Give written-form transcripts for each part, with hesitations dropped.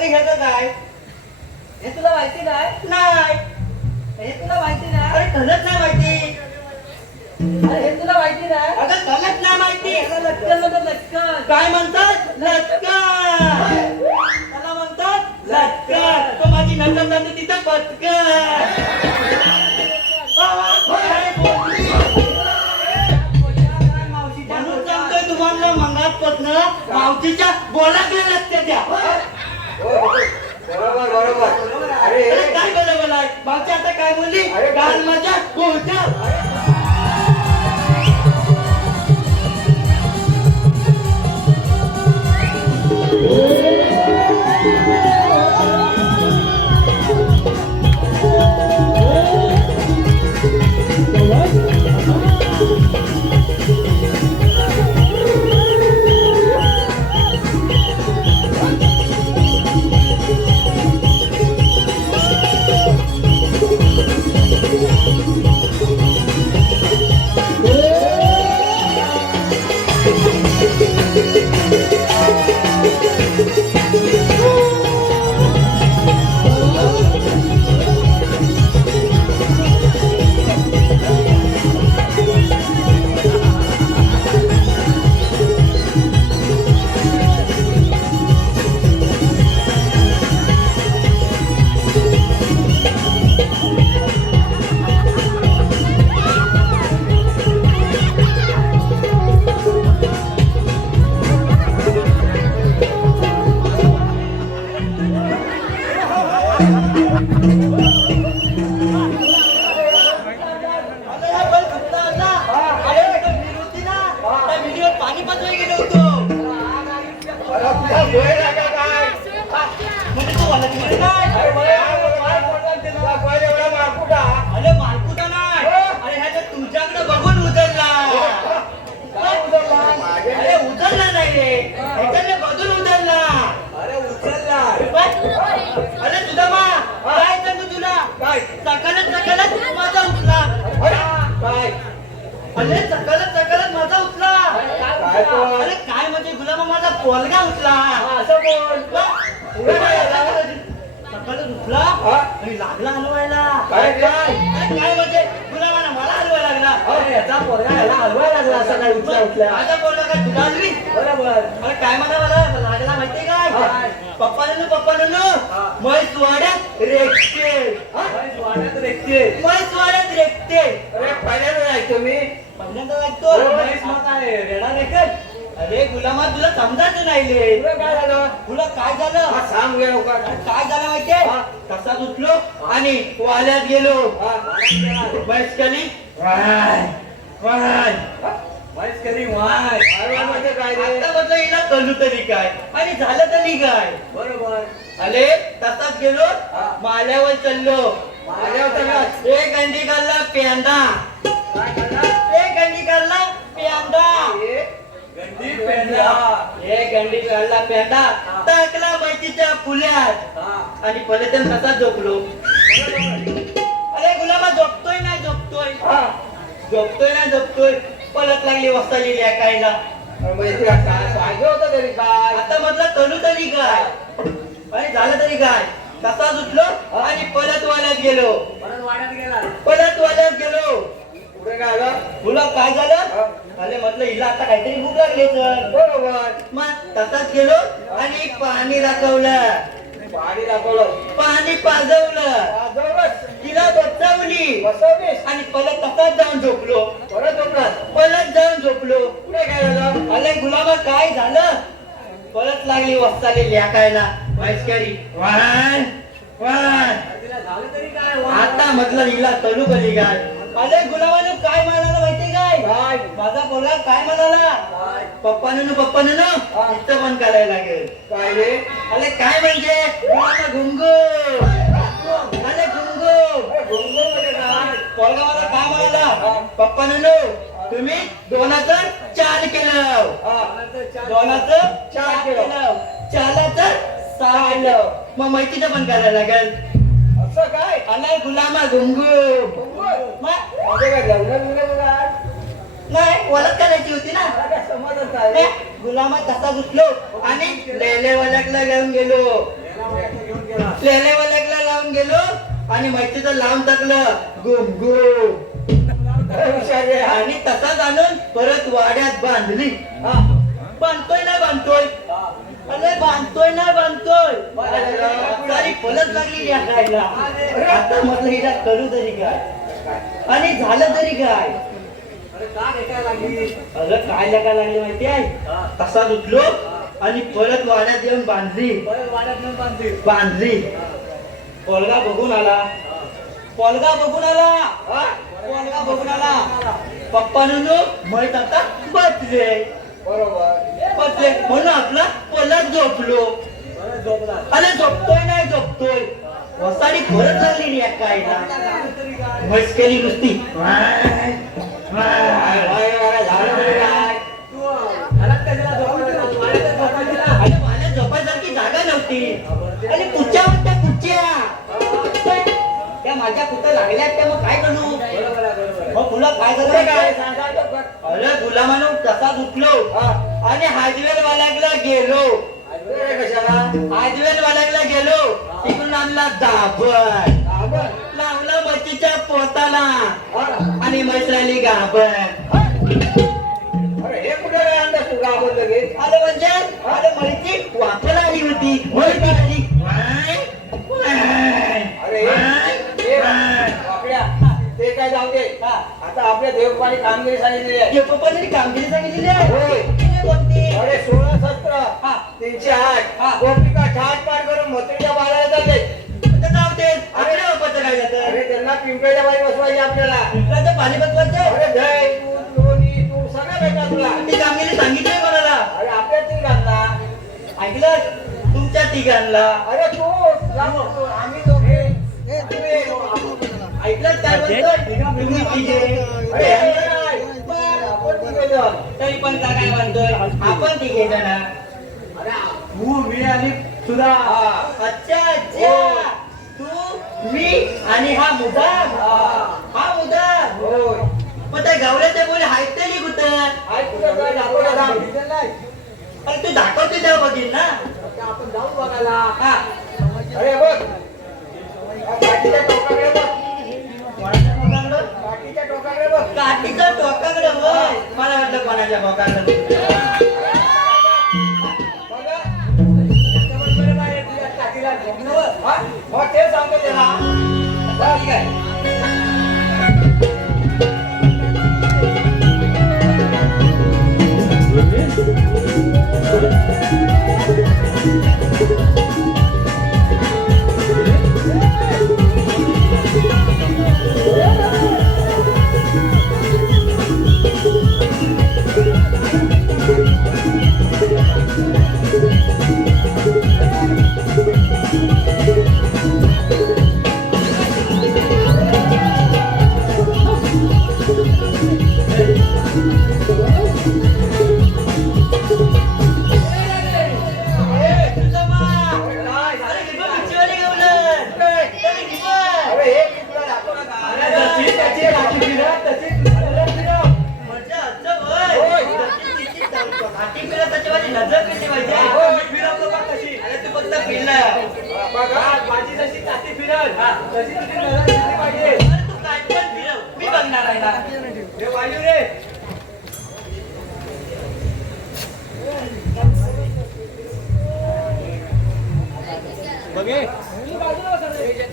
अगं ह्याचं काय? हे तुला माहिती नाही? नाही. हे तुला माहिती नाही? अरे खरंच नाही माहिती. अरे हे तुला माहिती नाही? अगं खरंच नाही माहिती. याला लटकन म्हणतात, लटकन. काय म्हणतात? लटकन. त्याला म्हणतात लटकन. तो माझी नजर जाते तिथं पटकन. काय बोलली? म्हणून सांगतोय तुम्हाला मंगातपासनं मावशीच्या बोलाकल्या लागते त्या. बरोबर बरोबर. अरे अरे काय बरोबर आहे? मावशी आता काय बोलली? काल माझ्या कोच्या. पाणी पाजवायला गेलो होतो. म्हणजे तू मला तिकडे नाही. अरे मालकुटा नाही. अरे ह्याच्या तुमच्याकडे बघून उचलला. अरे उचलला नाही रे. ह्याच्याकडे बघून उचलला. अरे तुझा मा काय सांगू तुला? सकाळच सकाळच माझा उचला. अरे सकाळच सकाळच माझा उचला. अरे काय म्हणजे गुलामा माझा पोलगा उचला. सकाळच उचला आणि लागला हलवायला. अरे काय म्हणजे गुलामाला मला हलवायला लागला. माझा पोरगा काय तुला हलवी? अरे काय म्हणा मला लागला माहितीये काय? पप्पानं म्हैस वाड्यात रेखते. म्हैस वाड्यात रेखते. पहिल्यांदा ऐकतो. अरे गुलामा तुला समजायचं नाही रे. तुला काय झालं? काय झालं माहितीये? तसाच उठलो आणि वाल्यात गेलो. म्हैस खाली आता म्हटलं हिला कळू तरी काय आणि झालं तरी काय. बरोबर. अरे तसाच गेलो माल्यावर चढलो. एक गंडी काढला पेंदा. एक गंडी काढला पेंदा. एक गंडी काढला पेंदा टाकला माहितीच्या फुल्यात आणि पहिले तसाच झोपलो. अरे गुलामा झोपतोय नाही झोपतोय पलत लागली वस्ताली लेकायला. आता म्हटलं करू तरी काय आणि झालं तरी काय. तसाच उठलो आणि पलत वाल्यात गेलो. पुढे काय आलं? तुला काय झालं? अरे म्हटलं हिला आता काहीतरी भूक लागली तर. बरोबर. मग तसाच गेलो आणि पाणी दाखवलं. पाणी पाजवलं. तिला बसवली आणि परत तसाच जाऊन झोपलो. परत जाऊन झोपलो. पुढे काय झालं? अरे गुलाबा काय झालं? परत लागली वस्ताली लेकायला. म्हैसकरी वाण वाण. आता म्हटलं हिला तलू कधी काय. अरे गुलाबानं काय म्हणाला माहितीये काय? माझा पोरगा काय म्हणाला? पप्पानं इथं पण करायला लागेल. काय रे? अरे काय म्हणजे गुलाबा घुंगू. अरे घुंगू पोरगा मला काय म्हणाला? पप्पानं तुम्ही 2,4 केलं. 2,4 केलं. 4चं 6 केलं. मग माहितीचं पण करायला लागेल. असं काय? अरे गुलामा घुंगू. नाही ओळख करायची होती ना. गुलामा तसा घुसलो आणि लेले वलकला घेऊन गेलो. लेले वलगला लावून गेलो आणि मैत्रीचं लावून टाकलं गुम गुम आणि तसाच आणून परत वाड्यात बांधली. बांधतोय ना बांधतोय, अरे बांधतोय ना बांधतोय, सारी फलच लागली या खायला. आता म्हटलं हिला करू तरी काय आणि झालं तरी काय. अरे काय लागा लागली माहिती आहे, तसाच उठलो आणि परत वाड्यात येऊन बांधली. पोलगा बघून आला, पोलगा बघून आला. पप्पानं माहित आता बसले म्हणून आपला पोलात झोपलो. अरे झोपतोय वसाडी परत लागली या कायला. म्हैस केली नुसती अरे मला झोपायसारखी जागा नव्हती. अरे कुच्या त्या माझ्या कुठं लागल्या त्या, मग काय करू. मग तुला काय करायचं. अरे तुला म्हणून तसाच उठलो आणि हायवेल वाल्याकडे गेलो. तिकडून आणला दाबण, लावला मच्छीच्या पोताला आणि मैत्रिणी गाभण. अरे हे कुठे आणलं तू गावात लगेच. अरे म्हणजे अरे मैत्री वापरायला आली होती. अरे ते काय जाऊ दे. आता आपल्या देवपाणी कामगिरी सांगितलेली आहे. कामगिरी सांगितलेली आहे. होय. कोणती. अरे 16 17 308 गोपिका ठाट पार करून म्हातारीच्या बाळाला जाते. जाऊ दे. आपल्या बापाचं काय जातं. अरे त्यांना पिंपळ्याच्या बाई बसवायची आपल्याला. पिंपळाचं पाणी बसवायचं. अरे दही दूध लोणी तू सगळं भेटणार तुला. ती कामगिरी सांगितली कोणाला. अरे आपल्या तिघांना. ऐकलं तुमच्या तिघांना. अरे तू आम्ही दोघे ऐकलं काय बोलतोय तुम्ही तिघे. अरे आपण तिघे जण. तरी पण का काय म्हणतोय आपण तिघे जण. अरे तू मी आणि सुद्धा. अच्छा तू मी आणि हा मुदाम. होय. मग त्या गावल्याचे बोले आहेत तरी कुठं. कुठं काय दाखवलं ना. अरे तू दाखवते तेव्हा बघीन ना. आपण जाऊ बघायला. अरे बघ काठीच्या टोकाकडे बघ. कोणाच्या बोकाकडं. काठीच्या टोकाकडे बघ. काठीच्या टोकाकडे होय. मला वाटलं कोणाच्या बोकाकडे. बघा. त्याच्याबरोबर बाहेर तुझ्या काठीला झोपणं. हा? मग ते सांगतो त्याला. ठीक आहे.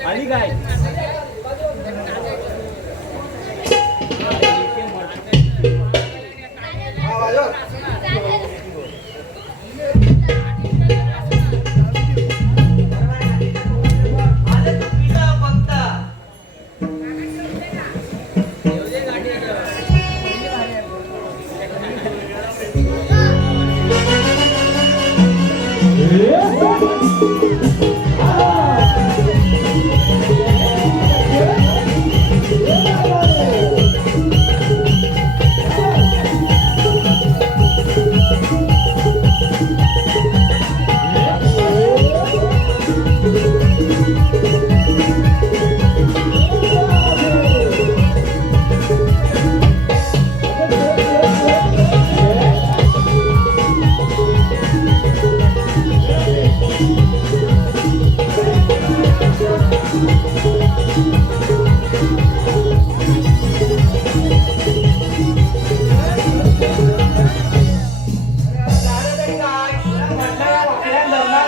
आणि काय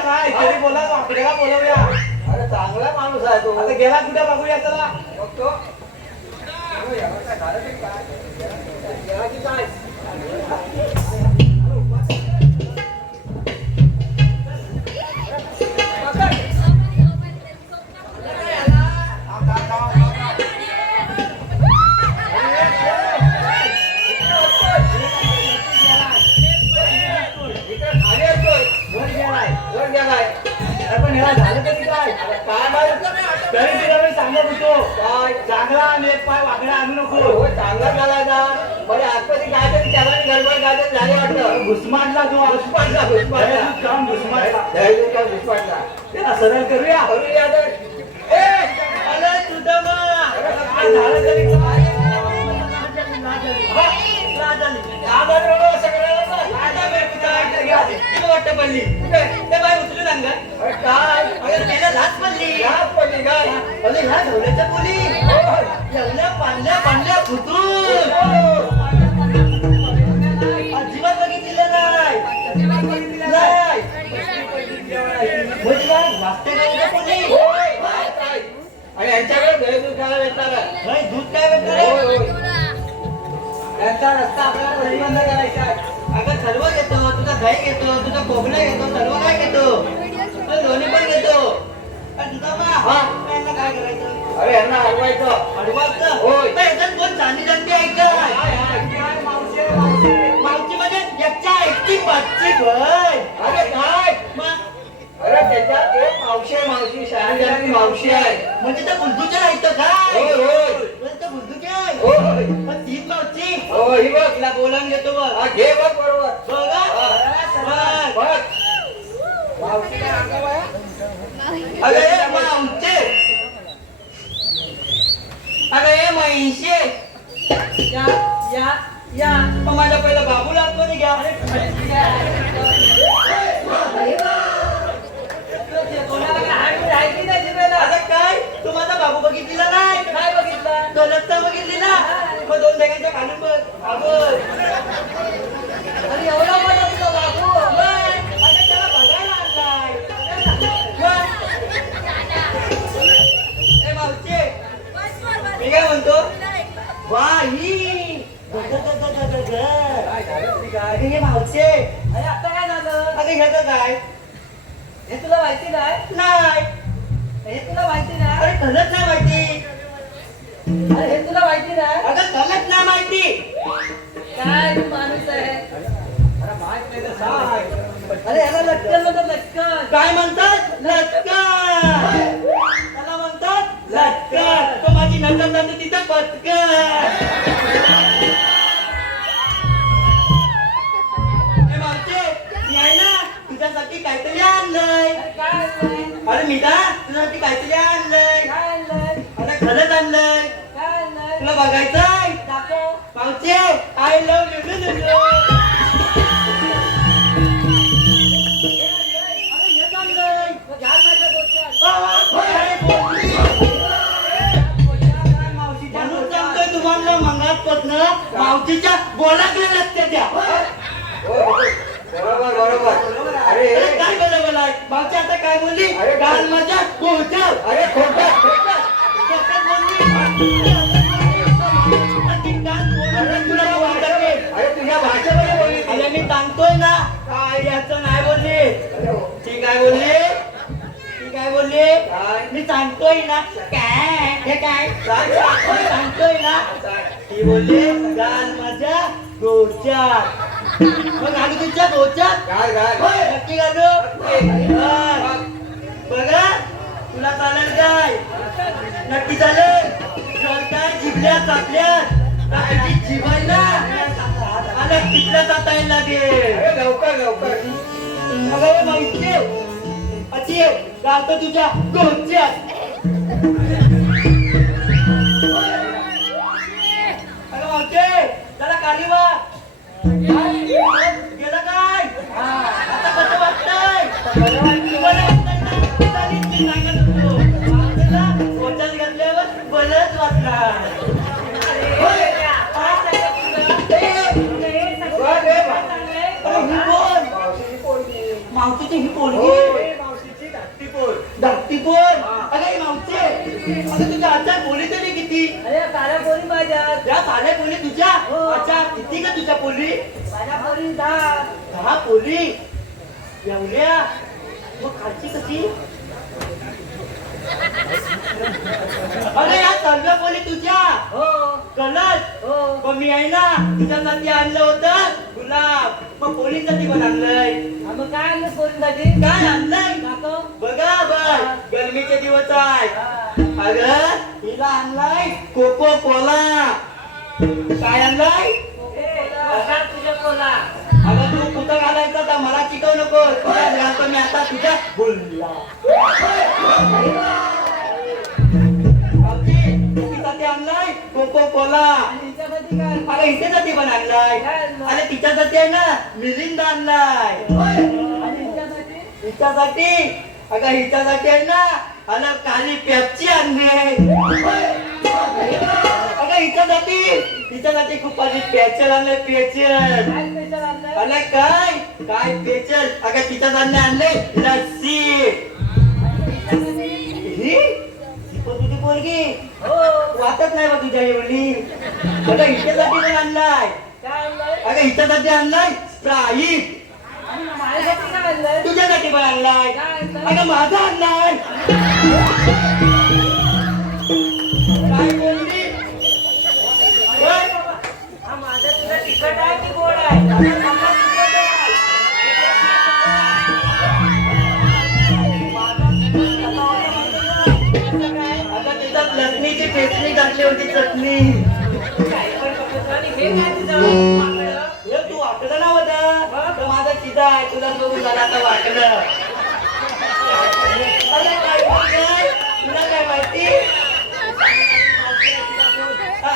नाही तरी बोला आपल्याला बोलवूया. अरे चांगला माणूस आहे तो. आता गेला कुठे बघूया चला. बघतो. हो, याला काय झालं तरी काय? गेला की काय? इकडे खाली असतोय. वर गेलाय. वर गेलाय. अरे पण ह्याला झालं तरी काय? काय माहित? तरी तुला मी सांगत होतो काय? चांगला आणि एक पाय वाकडा आणू नको. हो, चांगला झाला ना. बरे आजपासून काय तरी त्याला गडबड काय तरी झाली वाटतं. घुसमाटला तू घुसमाटला. काम घुसमाटला. धैर्य का घुसमाटला. त्याला सरळ करूया. करूया तर. ए, अरे तुझं अरे काय झालं तरी काय? वाटत पडली ते बाय उचलून अंग अरे काय? अगं त्याला लाच पडली लाज पडली काय? अरे ह्या ढवल्याच्या मुली एवढ्या पांढऱ्या फुटून अजिबात बघितलेलं नाही म्हणजे काय वाचते का उद्या कोणी होय, काय? आणि यांच्याकडे धैर्य खायला भेटणार आहे. नाही दूध काय भेटणार होय, आहे? होय. यांचा रस्ता आपल्याला प्रतिबंध करायचा आहे. अगं सर्व घेतो तुझा दही घेतो तुझा कोकणा घेतो सर्व काय घेतो तर दोन्ही पण घेतो पण तुझा बा हा. यांना काय करायचं अरे यांना हलवायचं. अडवायचं होय. तर याच्यात कोण चांदी जाणते आहे का काय, काय, काय, मावशे, मावशे. मावची म्हणजे एकच्या एकटी पाचची भय अरे काय? मग अरे त्याच्यात एक मावशी शहाणी मावशी आहे. म्हणजे त्या बुद्धूच्या राहतं काय होय, होय. म्हणजे त्या बुद्धूच्या आहे होय. पण तीन मावची हो, ही बघ. तिला बोलावून घेतो बघ हा, घे बघ बरोबर. बघा बघ. बघ. मावशीला अंगावर आहे. अगं हे मावचे अगं हे म्हैशे या मग माझ्या पहिला बाबूला आतमध्ये घ्या आता काय तू माझा बाबू बघितलेला नाही काय बघितलं? दौलतचा बघितलेला मग दोन बॅगांच्या खालून बघ अगं आणि एवढा मोठा तुझा बाबू. आता त्याला बघायला आणलाय ए मावचे मी काय म्हणतो वाही काय झालं तरी काय? अगं हे मावचे अरे आता काय झालं? अगं ह्याचं काय हे तुला माहिती नाही? नाही हे तुला माहिती नाही? अरे खरंच नाही माहिती अरे हे तुला माहिती नाही? अगं खरंच नाही माहिती काय तू माणूस आहे? अरे माहित नाही तर सांग. अरे याला लटकन म्हणतात, लटकन. काय म्हणतात लटकन त्याला म्हणतात लटकन तो माझी नजर जाते तिथं पटकन ए मावचे मी आहे ना तुझ्यासाठी काहीतरी आणलंय अरे काय आणलंय? अरे मी का तुझ्यासाठी काहीतरी आणलंय काय आणलंय? अरे खरंच आणलंय काय आणलंय? तुला बघायचंय दाखव. मावचे आय लव्ह यू अरे हेच आणलंय. मग घाल माझ्या बोटात. म्हणून सांगतोय तुम्हाला मंगळापतनं मावशीच्या बोलाकल्या लागते त्या होय, होय. बरोबर बरोबर. अरे अरे काय बरोबर आहे मावशी आता काय बोलली अरे गाल माझ्या गोच्या अरे खोटं खोटं. स्वतः बोलली ती गाल बोलून तुला वाटत नाही. अरे तुझ्या भाषेमध्ये बोलली ती. अरे मी सांगतोय ना काय याचं नाही बोलली अरे हो. ती काय बोलली ती काय बोलली काय? मी सांगतोय ना काय हे काय मी सांगतोय ना ती बोलली गाल माझ्या गोच्या मग घालू तुझ्या गोच्यात घाल घाल. नक्की घालू हा. बघा तुला चालेल काय नक्की चालेल जर काय जिभल्या चापल्या तुझी जिवायला आला तिथल्या चाटायला लागेल अरे लवकर लवकर. अगं माहिती अति घालतो तुझ्या गोच्यात अगं मावशे जरा खाली वा गेलं काय आता कसं वाटतंय बरं वाटतंय ना? चालेल, मी सांगत होतो. आपल्याला हॉटेल घेतल्यावर बरंच वाटणार होय. अरे ही कोण? मावशीची पोरगी. मावशीची ही पोरगी हे मावशीची धाकटी पोर. धाकटी पोर अरे मावशी अगं तुझ्या आजच्या बोली तरी किती अरे साऱ्या पोरी माझ्या त्या साऱ्या बोली तुझ्या हो. अच्छा किती का तुझ्या पोली माझ्या पोरी 10. 10 पोली एवढ्या मग खालची कशी अरे या सर्व पोली तुझ्या हो कलच हो मग मी आहे ना तुझ्यासाठी आणलं होतं गुलाब मग पोलींसाठी पण आणलंय हा, मग काय आणलं पोरींसाठी काय आणलंय दाखव. बघा बघ गरमीचे दिवस आहे हा. अगं हिला आणलाय कोको कोला काय आणलाय बघा तुझ्या कोला अगं तू कुठं घालायचं तर मला शिकवू नको तुझ्याच घालतो मी आता तुझ्या बोलला तिच्यासाठी आणलाय कोको कोला आणि हिच्यासाठी काय अगं हिच्यासाठी पण आणलाय काय आणलं? अरे तिच्यासाठी आहे ना मिलिंद आणलाय आणि हिच्यासाठी हिच्यासाठी अगं हिच्यासाठी आहे ना अगं काली पेप्सी आणली अगं हिच्यासाठी खूप आधी पेचल आणलंय पेचल काय स्पेशल आणलं अरे काय काय पेचल अगं तिच्यासाठी आणलंय लस्सी ही तुझी पोरगी हो वाटत नाही बा तुझ्या एवढी अगं हिच्यासाठी पण आणलाय काय आणलंय अगं हिच्यासाठी आणलाय स्प्राईट आणि माझ्यासाठी काय आणलंय तुझ्यासाठी पण आणलाय काय आणलंय अगं माझा आणलाय काय बोलली होय? हा माझा तुला तिखट आहे की गोड आहे माझा तिखट आहे. अगं त्याच्यात लसणीची पेचणी टाकली होती चटणी काय पण बघतो आणि हे काय तुझं माकडं? हे तू वाकडं ना होता तर माझा चिता आहे तुला सोडून झाला आता वाकडं अरे काय बोलतोय? तुला काय माहिती हा,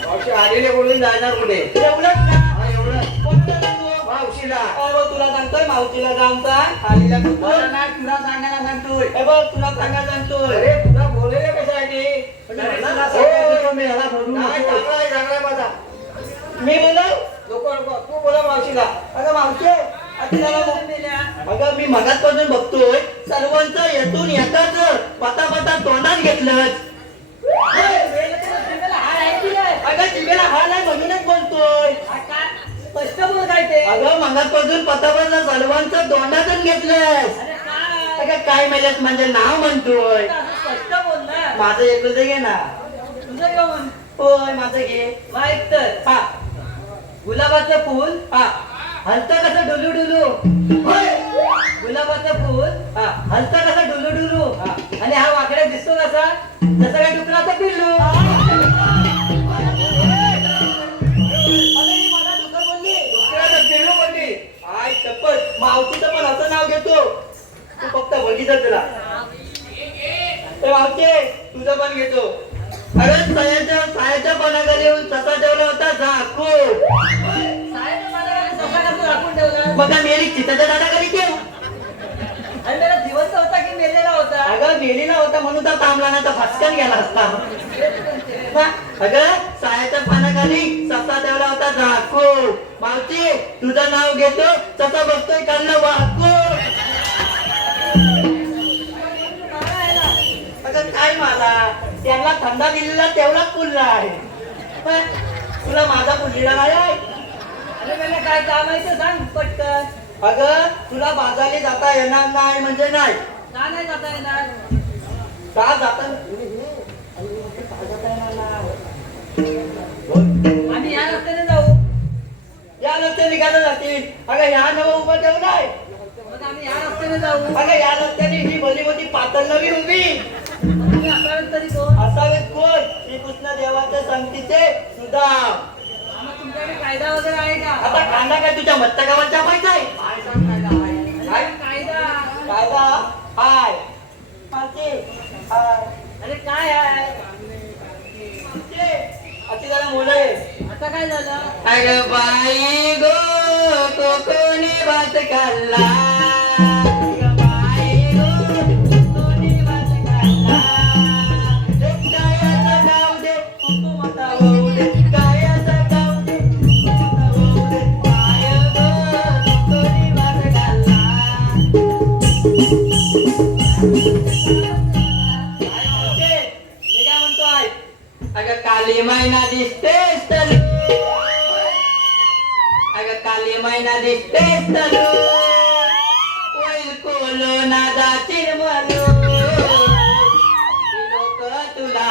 मावशी आलेले बोलून जाणार कुठे? एवढंच ना हा, एवढं. कोणाला सांगू? मावशीला. अरे बघ, तुला सांगतोय मावशीला जाऊन सांग आलीला तुला कुठं नाही, तुला सांगायला सांगतोय. हे बघ तुला सांगा सांगतोय अरे तुला बोललेलं कशासाठी? म्हणजे अरे, मला तुला सांगायचं सांगायचं मी ह्याला बोलू नाही, नको. चांगला आहे, चांगला आहे माझा. मी बोलव नको नको तू बोला मावशीला. अगं मावशी तिला अगं मी मगाचपासून बघतोय सर्वांचं येतून येताच पता पता तोंडात घेतलं अगं जिभेला हाल आहे म्हणूनच बोलतोय स्पष्ट बोल काय ते अगं मगाचपासून पता पता सर्वांचं तोंडातच घेतलंस अरे काय अगं काय मेलेस म्हणजे नाव म्हणतोय असं स्पष्ट बोल ना माझं एकूण घे ना तुझं घेऊन होय माझं घे माहित तर हा गुलाबाचं फूल हा हलतं कसं डुलू डुलू होय गुलाबाचं फूल हा हलतं कसं डुलू डुलू हा. आणि हा वाकड्या दिसतो कसा जसं काय डुकराचं पिल्लू अरे ही मला दुसरं बोलली दुसऱ्याला पिल्लू बोलली आय चप्पल मावशीचं पण असं नाव घेतो तू फक्त बघितलं तुला ए मावशी तुझं पण घेतो अरे सायाच्या पानाखाली येऊन ससा ठेवला होता झाकू साहेब मला ससा कसं राखून ठेवलं मग काय मेली चिताच्या दाडाखाली ठेव आणि त्याला जिवंत होता की मेलेला होता अगं मेलीला होता म्हणून तर थांबला नाही तर फटकन गेला असता ना? अगं सायाच्या पानाखाली ससा ठेवला होता झाकू मावशी तुझं नाव घेतो ससा बघतोय कळलं वाकू अगं काय मला त्याला थंडा दिलेला तेवढाच पुरला आहे पण तुला माझा पुरलेला नाही आहे. अरे मला काय काम आहे ते सांग पटकन अगं तुला बाजारला जाता येणार नाही म्हणजे नाही का नाही जाता येणार का जाता आम्ही या रस्त्याने जाऊ या रस्त्याने निघालं जातील अगं या नवं उभं ठेवलाय मग आम्ही या रस्त्याने जाऊ अगं या रस्त्याने ही भली मोठी पातळ नवी उभी मग तुम्ही असावेत तरी कोण असावेत कोण श्रीकृष्ण देवाच्या संगतीचे सुदाम मग तुमच्याकडे कायदा वगैरे आहे का आता कांदा काय तुझ्या मत्तकावर छापायचा आहे काय सांग कायदा आहे? अरे कायदा कायदा हाय मावशी, हाय अरे काय आहे मावशी, अशी जरा मुलं आहे आता काय झालं अगं बाई गो कोकोनी भात खाल्ला अगं बाई गो कोकोनी भात खाल्ला कायाचा गाव दे कुकुमाचा वाहू दे कायाचा गाव दे कुकुमाचा वाहू दे बाई गो कोकोनी भात खाल्ला मी काय म्हणतोय अगं काली मैना दिसतेस तनु अगं काली मैना दिसतेस तनु होईल कोलो नादा चिरमलो लोक तुला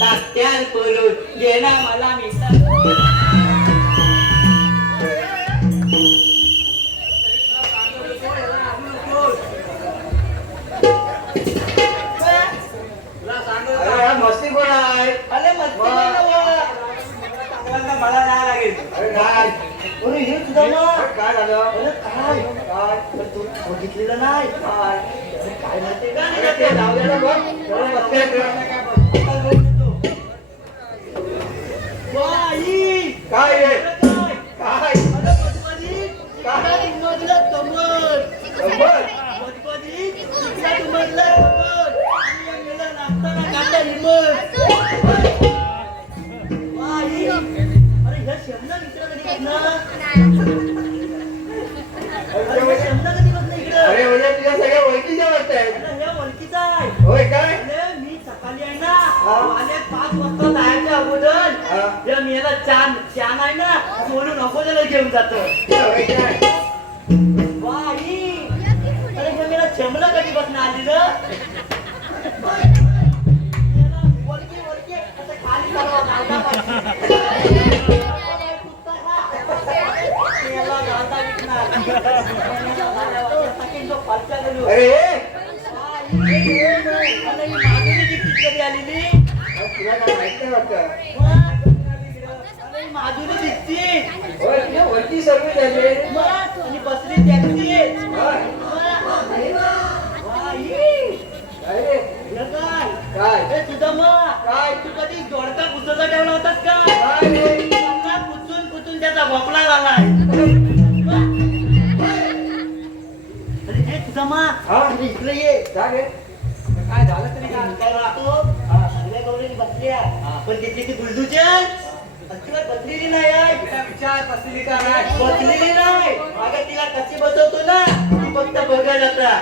टाकत्याल करून गेला मला मी अरे हा मस्ती कोण आहे अरे मस्ती नाही ना बुवा. चांगल्यांदा मला नाही लागेल. अरे काय अरे हे तुझा मग काय झालं अरे काय काय पण तू बघितलेलं नाही काय अरे काय माहितीये का अरे नाही ते ते जाऊ दे ना बघ चला बसते वा, आई. काय रे अरे काय? काय अरे पद्माजी, इकडं उमजलं कमर. शंभर पद्माजी, इकडं उमजलं कमर. आणि या मेला नाचताना काटा हिंमत. वा, आई. अरे ह्या शेमना इकडं कधी बसणार? अरे ह्या शेमना कधी बसणार इकडं? अरे म्हणजे तुझ्या सगळ्या ओळखीच्या वाटतायत अरे ह्या ओळखीचा आहे. होय काय अरे मी सकाळी आहे ना हा. मला 5 वाजता जायच्या अगोदर हा. या मेला छान आहे ना म्हणून अगोदर घेऊन जातो होय काय बाई अरे हे मेला चमला कधी बसणं आली ना वरती आता खाली चालवा गाडा पाहिजे. मेला गाडा विकणार. मेला गाडा वाजता तो पालच्या घरी होता. अरे अरे ही माधुरी दीक्षित कधी आलेली तुला काय माहित नाही वाटतं अरे ही माधुरी दीक्षित होय तुझ्या ओळखी सर्व झाले आणि बसली टॅक्सी होय अरे काय तुझा मग काय तू कधी दोडका कुचचा ठेवला होतास का काय रे त्यांना कुचून त्याचा भोपळा झालाय अरे हे तुझा मग हा? इकडे ये काय रे काय झालं तरी काय? काय राहतो सगळ्या गौरी बसल्या पण तिथली ती बुलडूचर अजिबात बसलेली नाही आहे तिला विचार बसली का नाही? बसलेली नाही अगं तिला कशी बसवतो ना ती फक्त बघत आता